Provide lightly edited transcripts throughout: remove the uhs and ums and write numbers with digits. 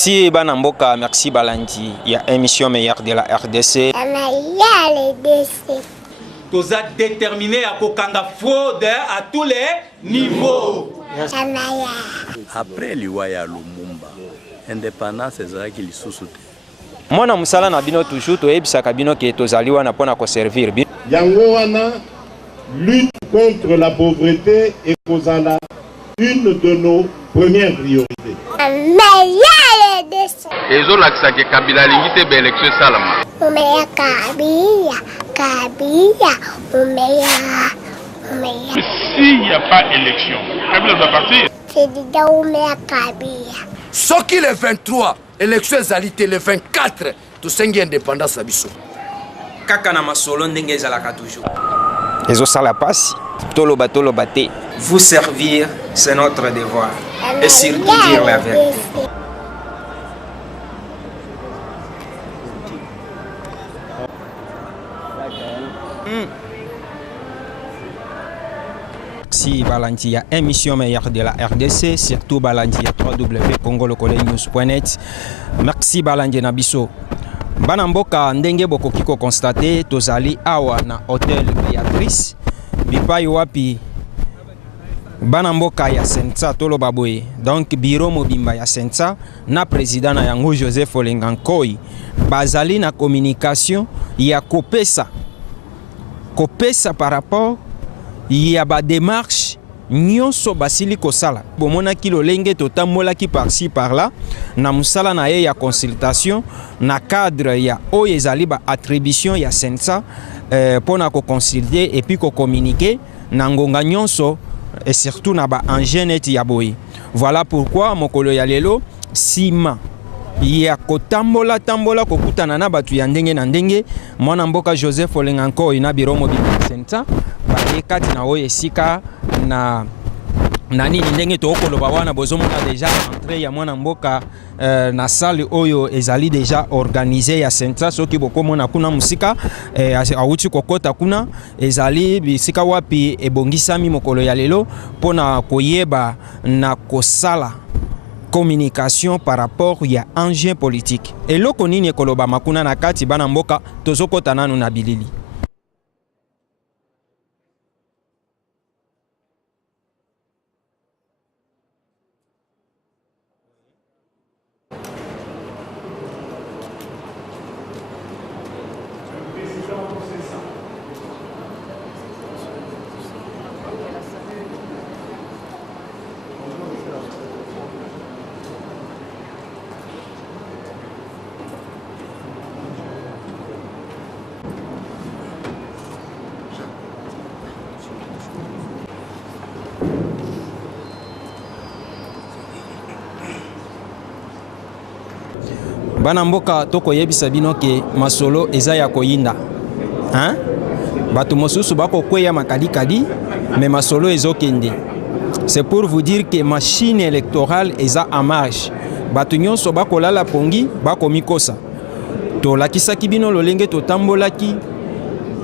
Merci Banamboka, merci Balandi. Il y a une émission meilleure de la RDC. Vous êtes déterminés à kokanga fraude à tous les niveaux. Après l'Iwaya Lumumba, indépendance c'est qui sous-soute. Moi na musala na bino toujours to ebisa kabino ke tozali wana pona ko servir bi. Yango wana lutte contre la pauvreté et kozala une de nos premières priorités. Et zo lakisa ke Kabila lingite be élection salama. Umeya Kabila. S'il n'y a pas élection, Kabila doit partir. C'est déjà Umeya Kabila. Ce qui le 23, élection égalité le 24, tout cinq indépendance à Bissau. Kaka na masolo ndenge ezalaka toujours. Ezo sala pasi, tolo bate. Vous servir, c'est notre devoir. Et surtout dire la vérité. Si Balandi, il y a une émission meilleure de la RDC, surtout Balandi, www.congolocolenews.net. Merci Balandi Nabiso. Banamboka ndenge boko kiko constaté tozali awa na hôtel Béatrice bipai wapi Banamboka ya Sensa tolo baboye donc bureau mobimba ya Sensa na président na yango Joseph Olengankoi bazali na communication ya kopesa par rapport ya ba démarche nyonso basili kosala bomona kilo lenge totambola ki par-ci par-là na musala na ye ya consultation na cadre ya oyo ezali ba attribution ya Sensa pona ko consulter et puis ko communiquer na ngonga nyonso et surtout na ba engine ya boye. Voilà pourquoi mokolo ya lelo sima ya kotambola kokutana na batu ya ndenge na ndenge mwana mboka Joseph Olengankoi na biro mobile Sensa kati na oyo esika na nini ndenge tokoloba wana bozomona déjà entrée ya mwana mboka na salle oyo ezali déjà organisé ya Sensa soki bokomona kuna musika awuti kokota kuna ezali bisika wapi ebongisami mokolo ya lelo pona koyeba na kosala communication par rapport ya engin politique eloko nini ekoloba makuna na kati bana mboka tozokota nanu na bilili. Banamboka toko yebisa bino ke masolo eza ya koyinda. Hein? Batu mosusu bako kweya makali mais masolo ezokende. C'est pour vous dire que machine électorale eza en marche. Batu nyonso bako lala pongi bako mikosa. To lakisa kibino lolenge to tambolaki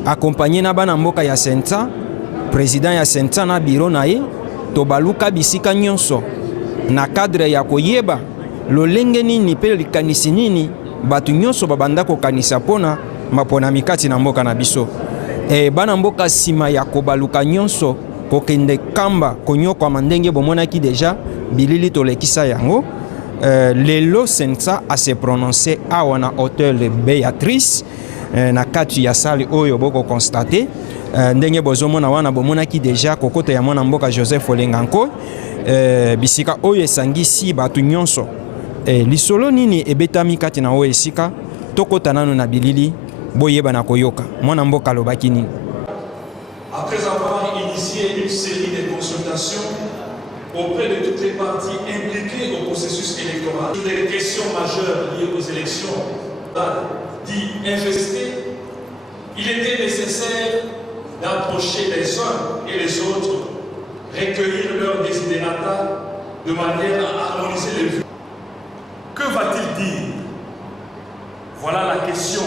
accompagné na banamboka ya Sensa, président ya Sensa na bureau na ye, to baluka bisika nyonso na cadre ya koyeba lolenge nini pe likanisi nini batu nyonso babanda ko kanisa pona mapona mikati na mboka na biso bana mboka sima ya kobaluka nyonso kokende kamba konyoko mandenge bomona ki déjà bilili tolekisa yango lelo Sensa a se prononcer awa na hôtel Béatrice na kati ya salle oyo boko constater ndenge bozomona wana bomona ki déjà kokota ya mwana mboka Joseph Olengankoi bisika oyo esangisi batu nyonso lisolo nini ebetami kati na oyo esika tokota nanu na bilili boyeba na koyoka mwana mboka lobaki nini. Après avoir initié une série de consultations auprès de toutes les parties impliquées au processus électoral sur des questions majeures liées aux élections d'y investir, il était nécessaire d'approcher les uns et les autres, recueillir leurs desiderata de manière à harmoniser les vues. Que va-t-il dire? Voilà la question.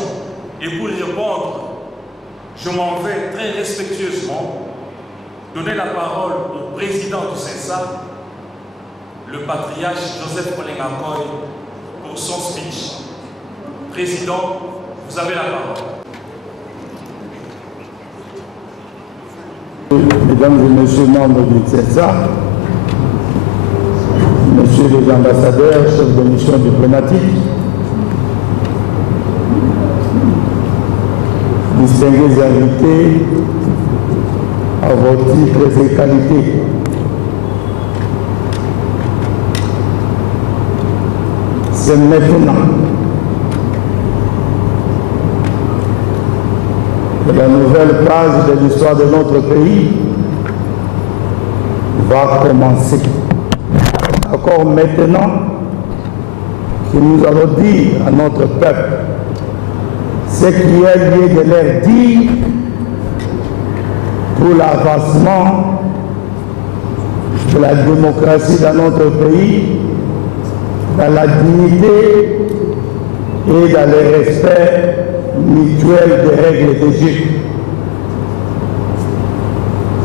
Et pour y répondre, je m'en vais très respectueusement donner la parole au président du Sensa, le patriarche Joseph Olengankoi, Président, vous avez la parole. Mesdames et messieurs membres du CESA, messieurs les ambassadeurs, chefs de mission diplomatique, distingués invités à vos titres et qualités, c'est maintenant que la nouvelle page de l'histoire de notre pays va commencer. Encore maintenant que nous allons dire à notre peuple ce qui est lieu de leur dire pour l'avancement de la démocratie dans notre pays, dans la dignité et dans le respect mutuel des règles de jeu.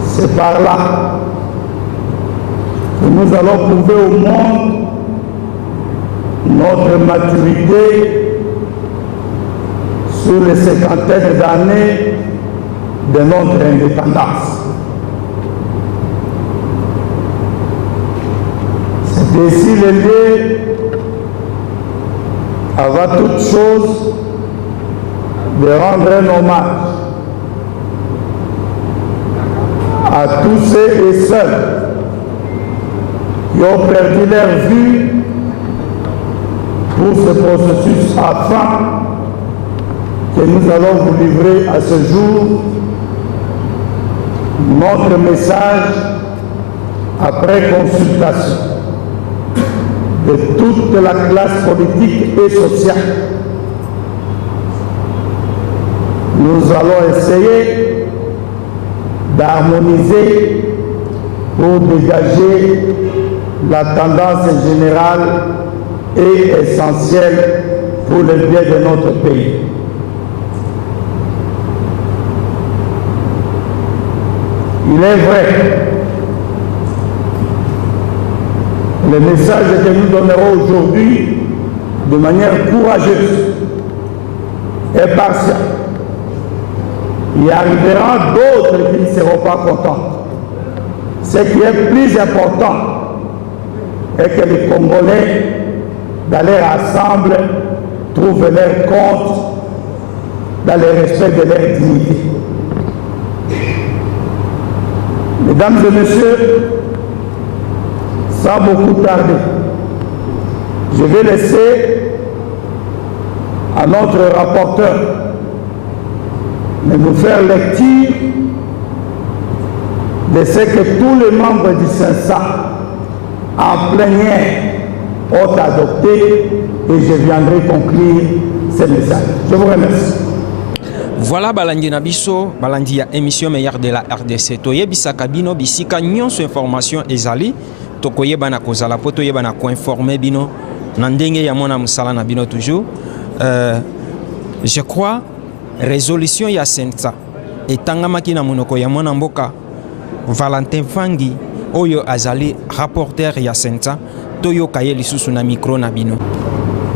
C'est par là que nous allons prouver au monde notre maturité sur les cinquantaines d'années de notre indépendance. C'est ainsi le lieu, avant toute chose, de rendre un hommage à tous ceux et ceux qui ont perdu leur vie pour ce processus afin que nous allons vous livrer à ce jour notre message après consultation de toute la classe politique et sociale. Nous allons essayer d'harmoniser pour dégager la tendance générale et essentielle pour le bien de notre pays. Il est vrai, le message que nous donnerons aujourd'hui de manière courageuse et partielle. Il y arrivera d'autres qui ne seront pas contents. Ce qui est plus important est que les Congolais, dans leur ensemble, trouvent leur compte dans le respect de leur dignité. Mesdames et messieurs, sans beaucoup tarder, je vais laisser à notre rapporteur de nous faire lecture de ce que tous les membres du CENSA en plénière ont adopté et je viendrai conclure ce message. Je vous remercie. Voilà balandi na biso balandi ya émission meilleure de la RDC toyebisaka bino bisika nyonso information ezali tokoyeba na kozala po toyeba na koinformer bino na ndenge ya mona musala na bino toujours. Je crois résolution ya CENSA etangamaki na monoko ya mwana mboka Valentin Vangi oyo azali rapporteur ya CENSA toyoka ye lisusu na micro na bino.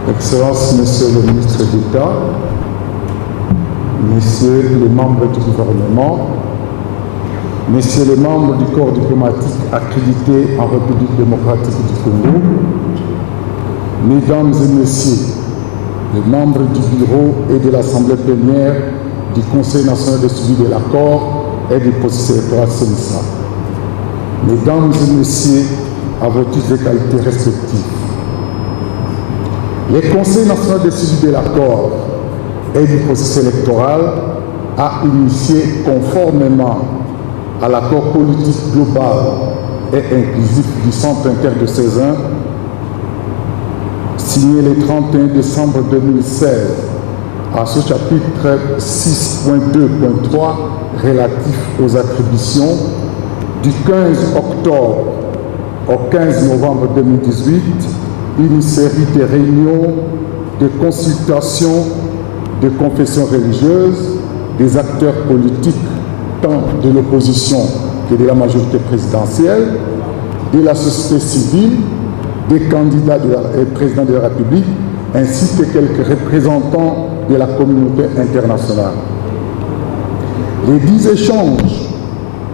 Excellence, Monsieur le ministre d'État, Messieurs les membres du gouvernement, Messieurs les membres du corps diplomatique accrédité en République démocratique du Congo, Mesdames et Messieurs les membres du bureau et de l'Assemblée plénière du Conseil national de suivi de l'accord et du processus électoral CENSA, Mesdames et Messieurs à vos titres et qualités respectifs, le Conseil national de suivi de l'accord et du processus électoral a initié conformément à l'accord politique global et inclusif du Centre inter de Cézanne, signé le 31 décembre 2016 à ce chapitre 6.2.3 relatif aux attributions du 15 octobre au 15 novembre 2018, une série de réunions, de consultations, de confessions religieuses, des acteurs politiques, tant de l'opposition que de la majorité présidentielle, de la société civile, des candidats et présidents de la République, ainsi que quelques représentants de la communauté internationale. Les 10 échanges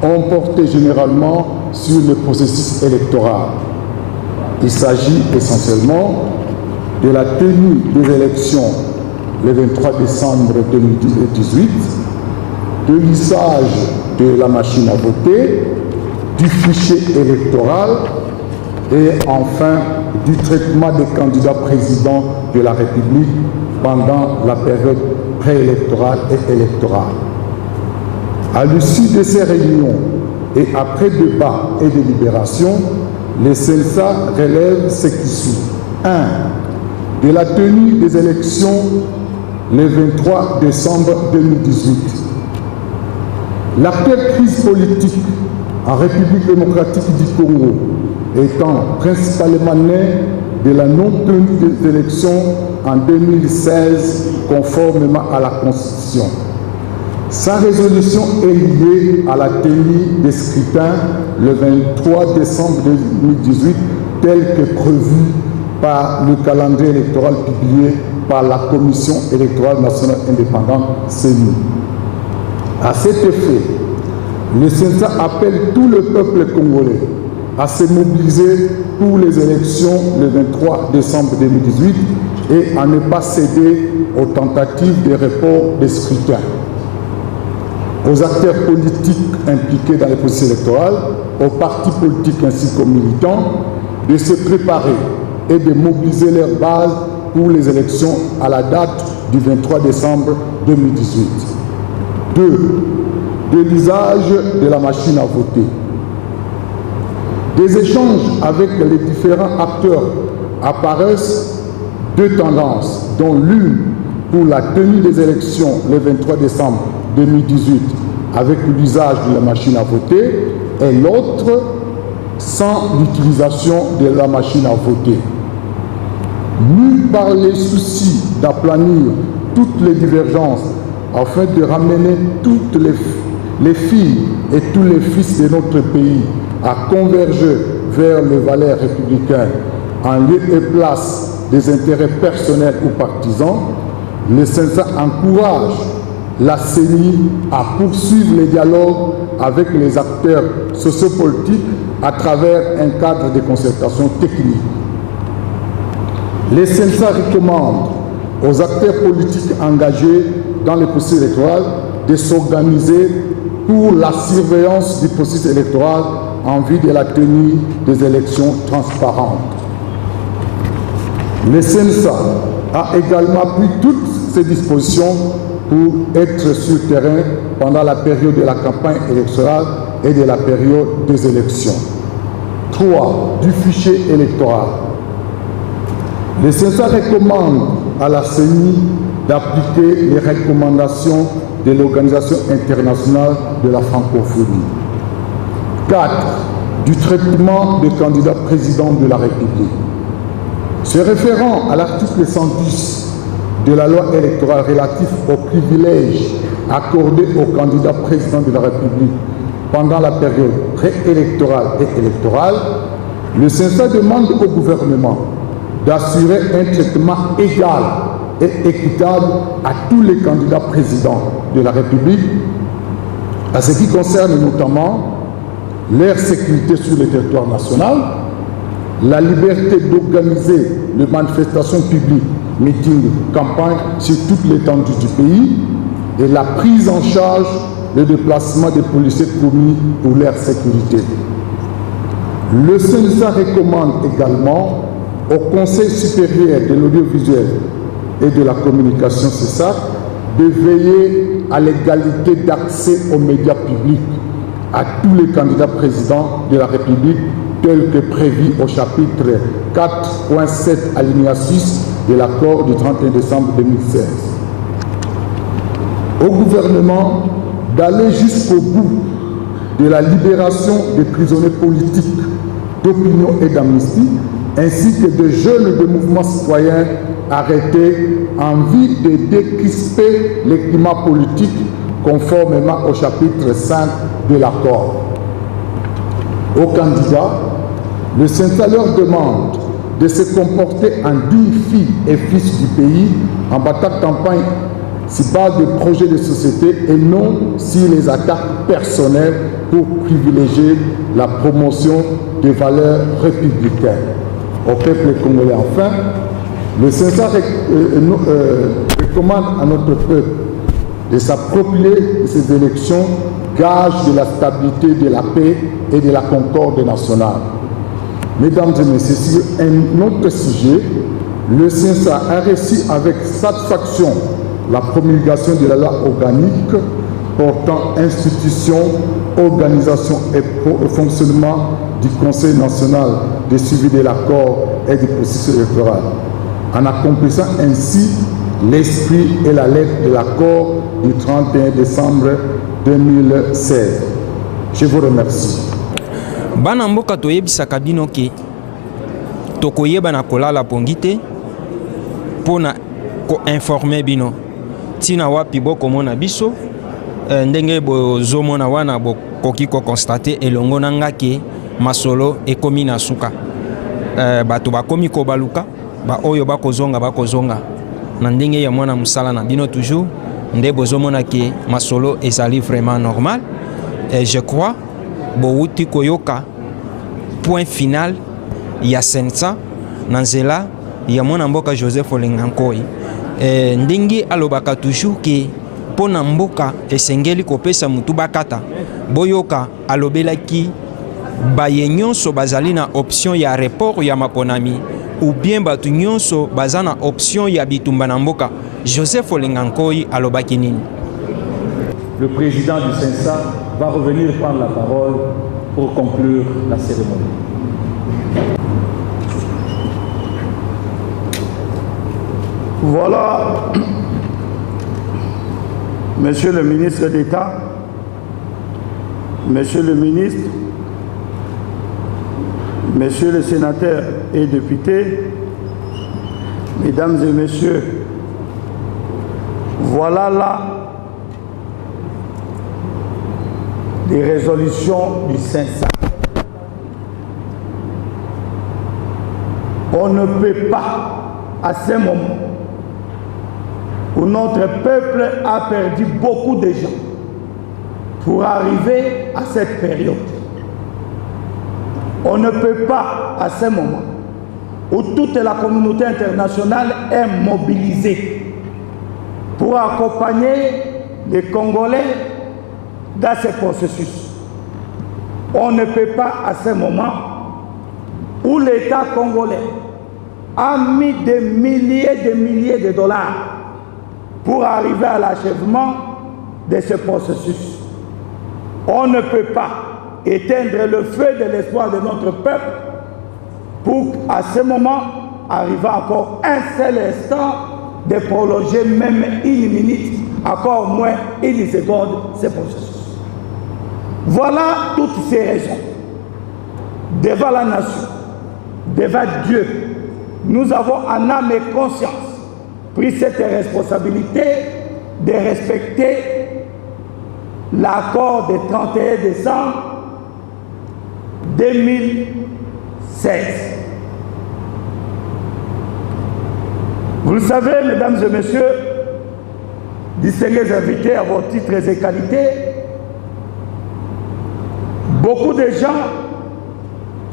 ont porté généralement sur le processus électoral. Il s'agit essentiellement de la tenue des élections le 23 décembre 2018, de l'usage de la machine à voter, du fichier électoral et enfin du traitement des candidats présidents de la République pendant la période préélectorale et électorale. À l'issue de ces réunions et après débat et délibération, les CENSA relèvent ce qui suit. 1. De la tenue des élections le 23 décembre 2018. L'actuelle crise politique en République démocratique du Congo étant principalement née de la non-tenue des élections en 2016 conformément à la Constitution. Sa résolution est liée à la tenue des scrutins le 23 décembre 2018 tel que prévu par le calendrier électoral publié par la Commission électorale nationale indépendante CENI. À cet effet, le CENSA appelle tout le peuple congolais à se mobiliser pour les élections le 23 décembre 2018 et à ne pas céder aux tentatives de report des scrutins. Aux acteurs politiques impliqués dans les processus électoraux, aux partis politiques ainsi qu'aux militants, de se préparer et de mobiliser leurs bases pour les élections à la date du 23 décembre 2018. 2. De l'usage de la machine à voter. Des échanges avec les différents acteurs apparaissent deux tendances, dont l'une pour la tenue des élections le 23 décembre 2018 avec l'usage de la machine à voter et l'autre sans l'utilisation de la machine à voter. Mû par les soucis d'aplanir toutes les divergences afin de ramener toutes les filles et tous les fils de notre pays à converger vers les valeurs républicaines en lieu et place des intérêts personnels ou partisans, le CENSA encourage la CENI à poursuivre les dialogues avec les acteurs sociopolitiques à travers un cadre de concertation technique. Le CENSA recommande aux acteurs politiques engagés dans le processus électoral de s'organiser pour la surveillance du processus électoral en vue de la tenue des élections transparentes. Le CENSA a également pris toutes ses dispositions pour être sur le terrain pendant la période de la campagne électorale et de la période des élections. 3. Du fichier électoral. Le CENSA recommande à la CENI d'appliquer les recommandations de l'Organisation internationale de la francophonie. 4. Du traitement des candidats présidents de la République. Se référant à l'article 110 de la loi électorale relatif aux privilèges accordés aux candidats présidents de la République pendant la période préélectorale et électorale, le CENSA demande au gouvernement d'assurer un traitement égal et équitable à tous les candidats présidents de la République, à ce qui concerne notamment leur sécurité sur le territoire national, la liberté d'organiser les manifestations publiques, meetings, campagnes sur toute l'étendue du pays et la prise en charge des déplacements des policiers commis pour leur sécurité. Le CENSA recommande également au Conseil supérieur de l'audiovisuel et de la communication CESAC de veiller à l'égalité d'accès aux médias publics à tous les candidats présidents de la République tel que prévu au chapitre 4.7 alinéa 6 de l'accord du 31 décembre 2016. Au gouvernement d'aller jusqu'au bout de la libération des prisonniers politiques, d'opinion et d'amnistie, ainsi que de jeunes de mouvements citoyens arrêtés en vue de décrisper le climat politique conformément au chapitre 5 de l'accord. Aux candidats, le CENSA leur demande de se comporter en dignes filles et fils du pays en battant campagne sur base de projets de société et non sur les attaques personnelles pour privilégier la promotion des valeurs républicaines. Au peuple congolais, enfin, le CENSA recommande à notre peuple de s'approprier de ces élections, gage de la stabilité, de la paix et de la concorde nationale. Mesdames et messieurs, sur un autre sujet, le CENSA a reçu avec satisfaction la promulgation de la loi organique portant institution, organisation et fonctionnement du Conseil national de suivi de l'accord et du processus électoral, en accomplissant ainsi l'esprit et la lettre de l'accord du 31 décembre 2016. Je vous remercie. Bana mboka toyebisaka bino ke tokoyeba na kolala pongi te pona ko informer bino tina wapi bokomona biso ndenge bozomona wana bokoki ko constate elongo na nga ke masolo ekomi na suka bato bakomi ko baluka ba oyo bakozonga na ndenge ya mwana musala na bino toujours nde bozomona ke masolo ezali vraiment normal et je crois bouti koyoka point final ya sensa na nzela ya mwana mboka Joseph Olengankoi ndingi alobaka toujours ke pona mboka esengeli kopesa mutu bakata boyoka alobelaki baye nyonso bazali na option ya report ya maponami ou bien batu nyonso bazana option ya bitumba na mboka. Joseph Olengankoi alobaki nini? Le président du CENSA va revenir prendre la parole pour conclure la cérémonie. Voilà, Monsieur le ministre d'État, Monsieur le ministre, Messieurs les sénateurs et députés, Mesdames et Messieurs, voilà là les résolutions du CENSA. On ne peut pas, à ce moment où notre peuple a perdu beaucoup de gens pour arriver à cette période, on ne peut pas, à ce moment où toute la communauté internationale est mobilisée pour accompagner les Congolais dans ce processus, on ne peut pas, à ce moment où l'État congolais a mis des milliers de dollars pour arriver à l'achèvement de ce processus, on ne peut pas éteindre le feu de l'espoir de notre peuple pour, à ce moment, arriver encore un seul instant de prolonger même une minute, encore moins une seconde, ce processus. Voilà toutes ces raisons. Devant la nation, devant Dieu, nous avons en âme et conscience pris cette responsabilité de respecter l'accord du 31 décembre 2016. Vous le savez, mesdames et messieurs, distingués invités à vos titres et qualités, beaucoup de gens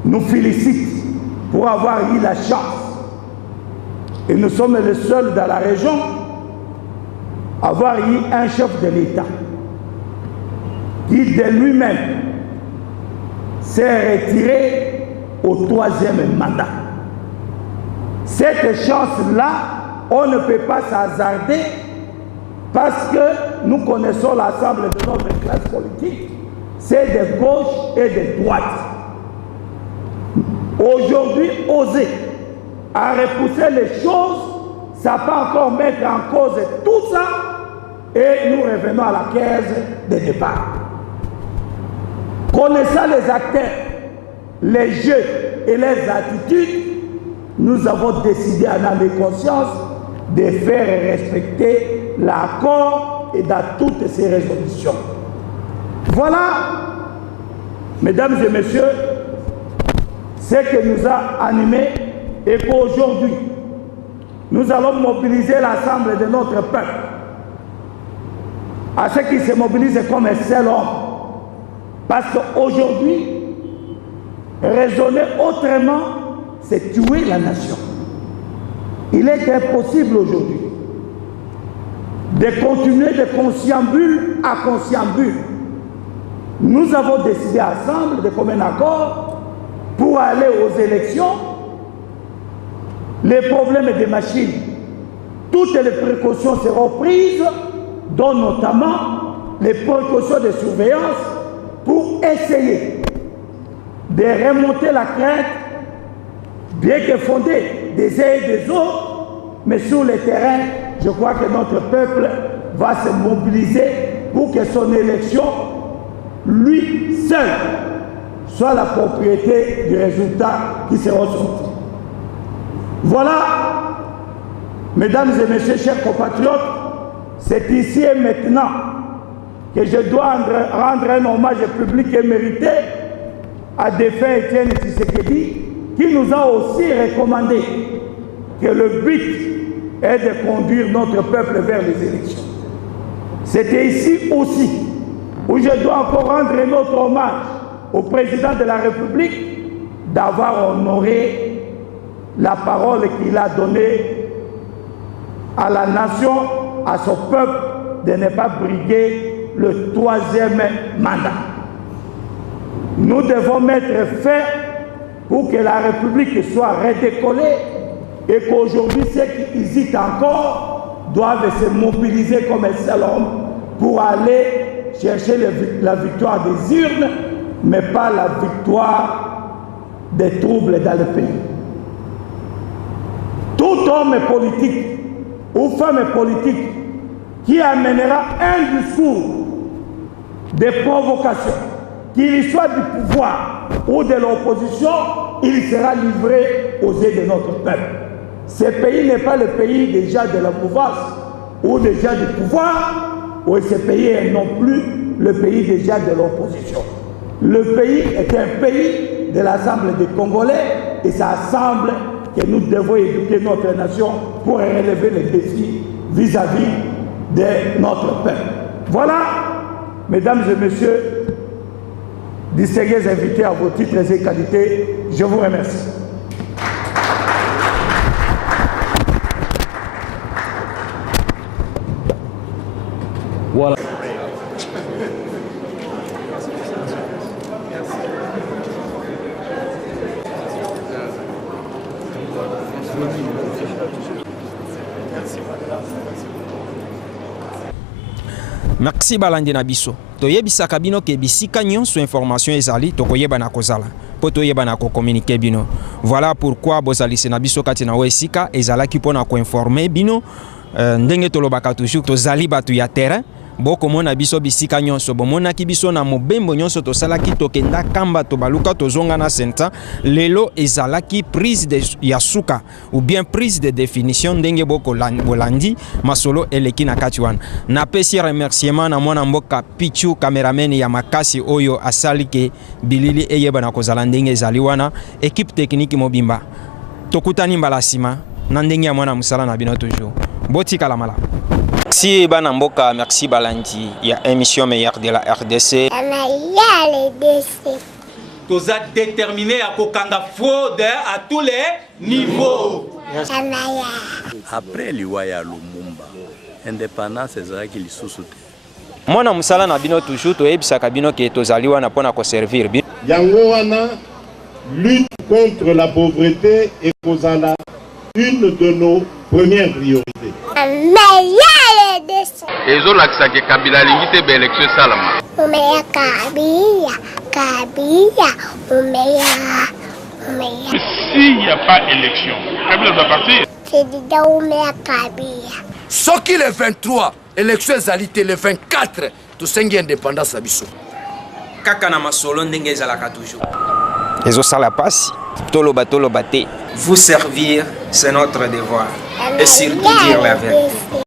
nous félicitent pour avoir eu la chance. Et nous sommes les seuls dans la région à avoir eu un chef de l'État qui de lui-même s'est retiré au 3e mandat. Cette chance-là, on ne peut pas s'hasarder parce que nous connaissons l'ensemble de notre classe politique, c'est de gauche et de droite. Aujourd'hui, oser à repousser les choses, ça peut encore mettre en cause tout ça et nous revenons à la case de départ. Connaissant les acteurs, les jeux et les attitudes, nous avons décidé en âme et conscience de faire respecter l'accord et dans toutes ces résolutions. Voilà, mesdames et messieurs, ce qui nous a animés et qu'aujourd'hui, nous allons mobiliser l'ensemble de notre peuple à ceux qui se mobilisent comme un seul homme. Parce qu'aujourd'hui, raisonner autrement, c'est tuer la nation. Il est impossible aujourd'hui de continuer de consciambule à consciambule. Nous avons décidé ensemble de commun accord pour aller aux élections. Les problèmes des machines, toutes les précautions seront prises, dont notamment les précautions de surveillance pour essayer de remonter la crainte, bien que fondée des uns et des autres, mais sur le terrain, je crois que notre peuple va se mobiliser pour que son élection, lui seul, soit la propriété du résultat qui sera sorti. Voilà, mesdames et messieurs, chers compatriotes, c'est ici et maintenant que je dois rendre un hommage public et mérité à défunt Étienne Tshisekedi, qui nous a aussi recommandé que le but est de conduire notre peuple vers les élections. C'était ici aussi où je dois encore rendre notre hommage au président de la République d'avoir honoré la parole qu'il a donnée à la nation, à son peuple, de ne pas briguer le 3e mandat. Nous devons mettre fin pour que la République soit redécollée et qu'aujourd'hui ceux qui hésitent encore doivent se mobiliser comme un seul homme pour aller chercher la victoire des urnes, mais pas la victoire des troubles dans le pays. Tout homme politique ou femme politique qui amènera un discours de provocation, qu'il soit du pouvoir ou de l'opposition, il sera livré aux yeux de notre peuple. Ce pays n'est pas le pays déjà de la mouvance ou déjà du pouvoir, ou ce pays est non plus le pays déjà de l'opposition. Le pays est un pays de l'ensemble des Congolais et c'est ensemble que nous devons éduquer notre nation pour relever les défis vis-à-vis de notre peuple. Voilà, mesdames et messieurs, distingués invités à vos titres et qualités, je vous remercie. Voilà. Merci balandi na biso. Toyebisaka bino ke bisika nyonso information ezali tokoyeba na kozala. Po toyeba na ko communiquer bino. Voilà pourquoi bozalisi na biso kati na wesika ezalaki pona ko informer bino ndenge tolobaka toujours tozali batu ya terrain. Boko mona biso bisika nyonso bomona ki biso na mobembo nyonso tosalaki tokenda kamba tobaluka tozonga na senta lelo ezalaki prise de yasuka ou bien prise de définition ndenge boko bolandi masolo eleki na kati wana na pesi remerciement na mwana mboka Pichu cameraman ya makasi oyo asalike bilili eyeba na kozala ndenge ezali wana équipe technique mobimba tokutani mbala sima na ndenge ya mwana musala na bino toujours botika la mala. Merci bana mboka, merci balandi ya émission meilleure de la RDC. Nous a déterminé à kokanga fraude à tous les niveaux. Après Liwaya Lumumba, indépendance ezalaki lisusu te. Mwana musala na bino toujours toyebisaka bino ke tozali wana pona ko servir bino. Yango wana lutte contre la pauvreté et kozala une de nos premières priorités. ezolakisaki Kabila alingi te baélection esalama. Umeya Kabila, S'il n'y a pas élection, Kabila doit partir. C'est déjà Umeya Kabila. Soki le 23, élection ezalité le 24, tosengi indépendance à biso. Kaka na masolo ndenge ezalaka toujours. Ezosala pasi, toloba te. Vous servir, c'est notre devoir. Et surtout dire la vérité.